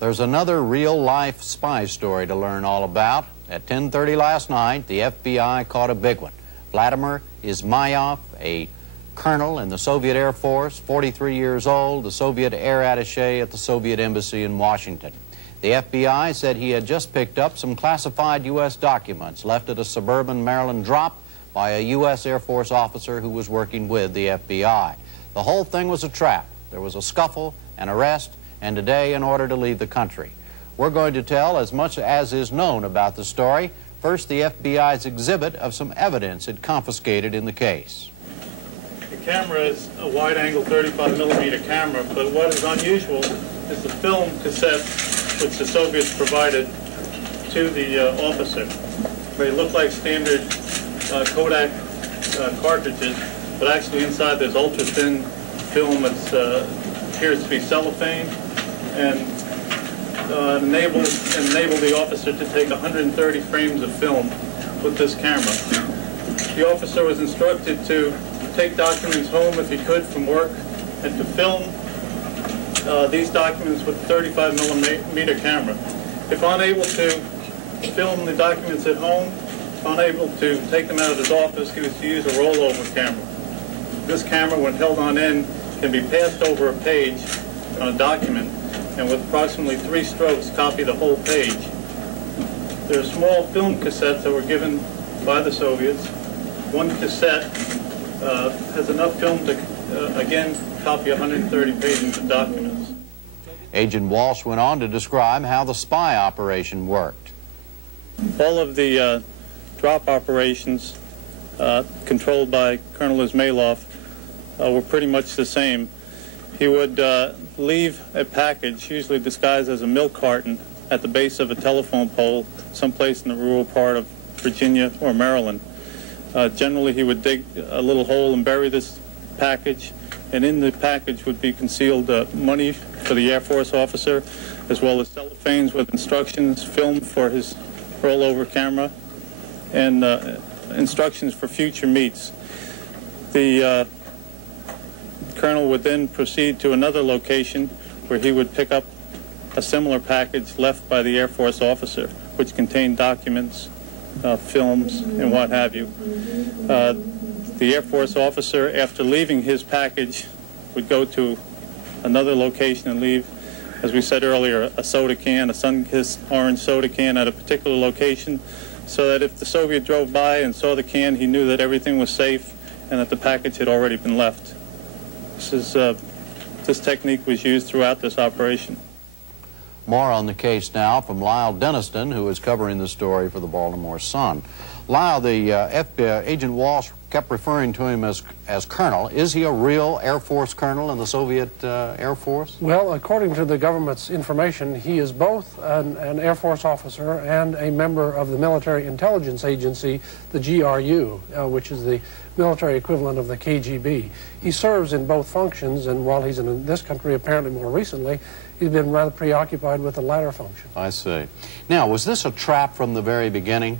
There's another real-life spy story to learn all about. At 10:30 last night, the FBI caught a big one. Vladimir Izmailov, a colonel in the Soviet Air Force, 43 years old, the Soviet air attaché at the Soviet Embassy in Washington. The FBI said he had just picked up some classified U.S. documents left at a suburban Maryland drop by a U.S. Air Force officer who was working with the FBI. The whole thing was a trap. There was a scuffle, an arrest, and today an order to leave the country. We're going to tell as much as is known about the story. First, the FBI's exhibit of some evidence it confiscated in the case. The camera is a wide-angle 35mm camera, but what is unusual is the film cassette which the Soviets provided to the officer. They look like standard Kodak cartridges, but actually inside there's ultra-thin film that appears to be cellophane, and enable the officer to take 130 frames of film with this camera. The officer was instructed to take documents home if he could from work and to film these documents with a 35mm camera. If unable to film the documents at home, unable to take them out of his office, he was to use a rollover camera. This camera, when held on end, can be passed over a page on a document, and with approximately 3 strokes, copy the whole page. There are small film cassettes that were given by the Soviets. One cassette has enough film to, again, copy 130 pages of documents. Agent Walsh went on to describe how the spy operation worked. All of the drop operations controlled by Colonel Izmailov were pretty much the same. He would leave a package, usually disguised as a milk carton, at the base of a telephone pole someplace in the rural part of Virginia or Maryland. Generally, he would dig a little hole and bury this package, and in the package would be concealed money for the Air Force officer, as well as cellophanes with instructions, film for his rollover camera, and instructions for future meets. The colonel would then proceed to another location where he would pick up a similar package left by the Air Force officer, which contained documents, films, and what have you. The Air Force officer, after leaving his package, would go to another location and leave, as we said earlier, a soda can, a sun-kissed orange soda can at a particular location, so that if the Soviet drove by and saw the can, he knew that everything was safe and that the package had already been left. This technique was used throughout this operation. More on the case now from Lyle Denniston, who is covering the story for the Baltimore Sun. Lyle, the FBI agent Walsh kept referring to him as colonel. Is he a real Air Force colonel in the Soviet Air Force? Well, according to the government's information, he is both an Air Force officer and a member of the military intelligence agency, the GRU, which is the military equivalent of the KGB. He serves in both functions, and while he's in this country apparently more recently, he's been rather preoccupied with the latter function. I see. Now, was this a trap from the very beginning?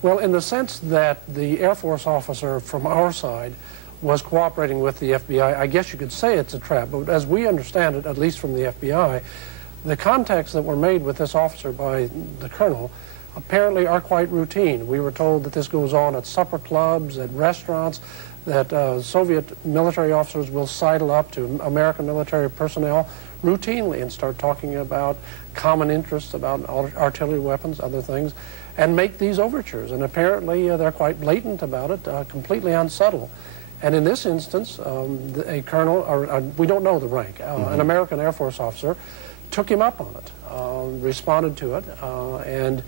Well, in the sense that the Air Force officer from our side was cooperating with the FBI, I guess you could say it's a trap. But as we understand it, at least from the FBI, the contacts that were made with this officer by the colonel apparently are quite routine. We were told that this goes on at supper clubs, at restaurants, that Soviet military officers will sidle up to American military personnel routinely and start talking about common interests, about artillery weapons, other things, and make these overtures. And apparently they're quite blatant about it, completely unsubtle. And in this instance, a colonel, or we don't know the rank, an American Air Force officer took him up on it, responded to it, and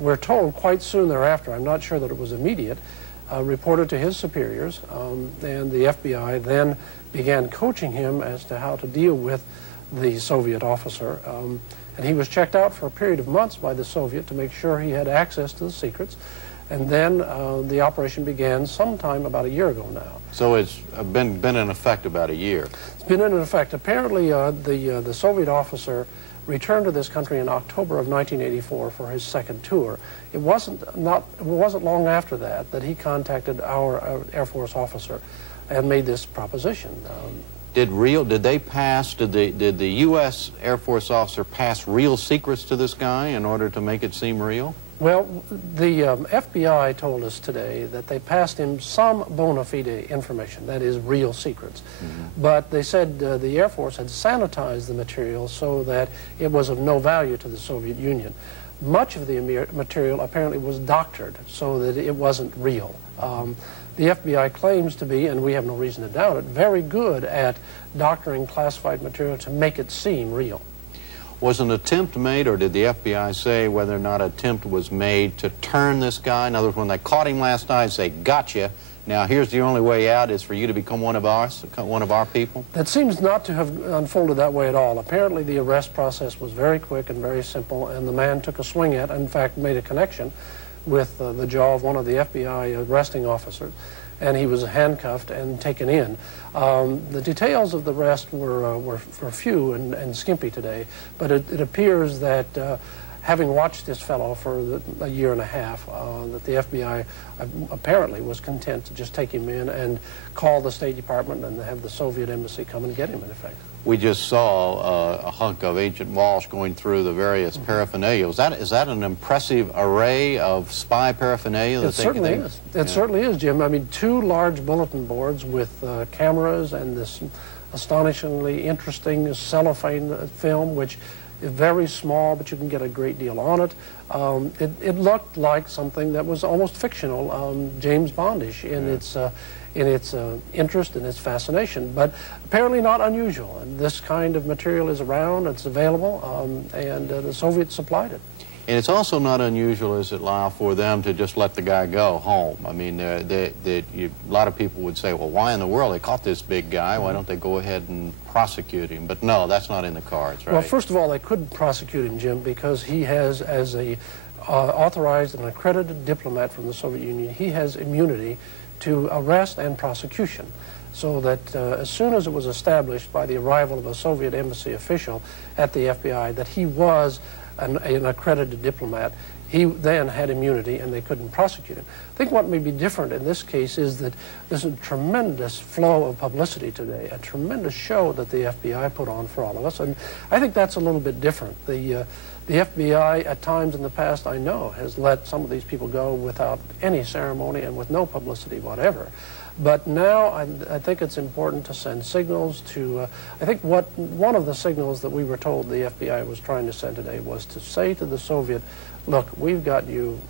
we're told quite soon thereafter, I'm not sure that it was immediate, reported to his superiors, and the FBI then began coaching him as to how to deal with the Soviet officer. And he was checked out for a period of months by the Soviet to make sure he had access to the secrets. And then the operation began sometime about a year ago now. So it's been in effect about a year. It's been in effect. Apparently, the Soviet officer returned to this country in October of 1984 for his second tour. It wasn't long after that that he contacted our Air Force officer and made this proposition. Did the U.S. Air Force officer pass real secrets to this guy in order to make it seem real? Well, the FBI told us today that they passed him some bona fide information, that is, real secrets. But they said the Air Force had sanitized the material so that it was of no value to the Soviet Union. Much of the material apparently was doctored so that it wasn't real. The FBI claims to be, and we have no reason to doubt it, very good at doctoring classified material to make it seem real. Was an attempt made, or did the FBI say whether or not an attempt was made to turn this guy? In other words, when they caught him last night, say, "Gotcha. Now here's the only way out is for you to become one of our people"? That seems not to have unfolded that way at all. Apparently the arrest process was very quick and very simple, and the man took a swing at, in fact, made a connection with the jaw of one of the FBI arresting officers, and he was handcuffed and taken in. The details of the arrest were few and skimpy today, but it appears that having watched this fellow for a year and a half, that the FBI apparently was content to just take him in and call the State Department and have the Soviet embassy come and get him, in effect. We just saw a hunk of Agent Walsh going through the various paraphernalia. Is that an impressive array of spy paraphernalia? It certainly is. It certainly is, Jim. I mean, 2 large bulletin boards with cameras and this astonishingly interesting cellophane film, which is very small, but you can get a great deal on it. It looked like something that was almost fictional, James Bondish in its interest and its fascination, but apparently not unusual. And this kind of material is around, it's available, and the Soviets supplied it. And it's also not unusual, is it, Lyle, for them to just let the guy go home? I mean, a lot of people would say, well, why in the world? They caught this big guy. Why don't they go ahead and prosecute him? But no, that's not in the cards, right? Well, first of all, they couldn't prosecute him, Jim, because he has, as a authorized and accredited diplomat from the Soviet Union, he has immunity to arrest and prosecution. So that as soon as it was established by the arrival of a Soviet embassy official at the FBI that he was an accredited diplomat, he then had immunity and they couldn't prosecute him. I think what may be different in this case is that there's a tremendous flow of publicity today, a tremendous show that the FBI put on for all of us, and I think that's a little bit different. The FBI at times in the past, I know, has let some of these people go without any ceremony and with no publicity whatever. But now I think it's important to send signals to, I think one of the signals that we were told the FBI was trying to send today was to say to the Soviet, look, we've got you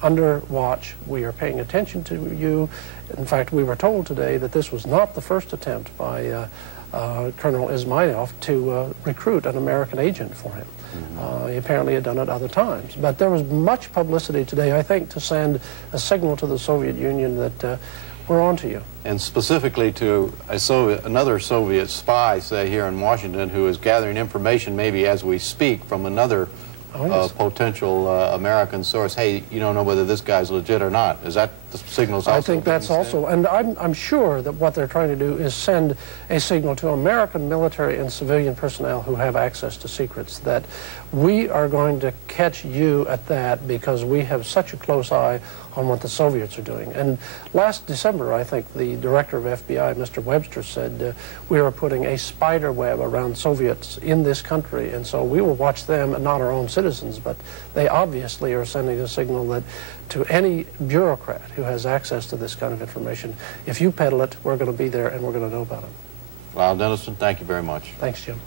under watch, we are paying attention to you. In fact, we were told today that this was not the first attempt by Colonel Izmailov to recruit an American agent for him. He apparently had done it other times. But there was much publicity today, I think, to send a signal to the Soviet Union that we're on to you. And specifically to another Soviet spy, say, here in Washington, who is gathering information maybe as we speak from another potential American source. Hey, you don't know whether this guy's legit or not. Is that the signals also? I think that's also, and I'm sure that what they're trying to do is send a signal to American military and civilian personnel who have access to secrets that we are going to catch you at that because we have such a close eye on what the Soviets are doing. And last December, I think, the director of FBI, Mr. Webster, said we are putting a spider web around Soviets in this country, and so we will watch them, and not our own citizens, but they obviously are sending a signal that to any bureaucrat who has access to this kind of information, if you peddle it, we're going to be there and we're going to know about it. Lyle Dennison, thank you very much. Thanks, Jim.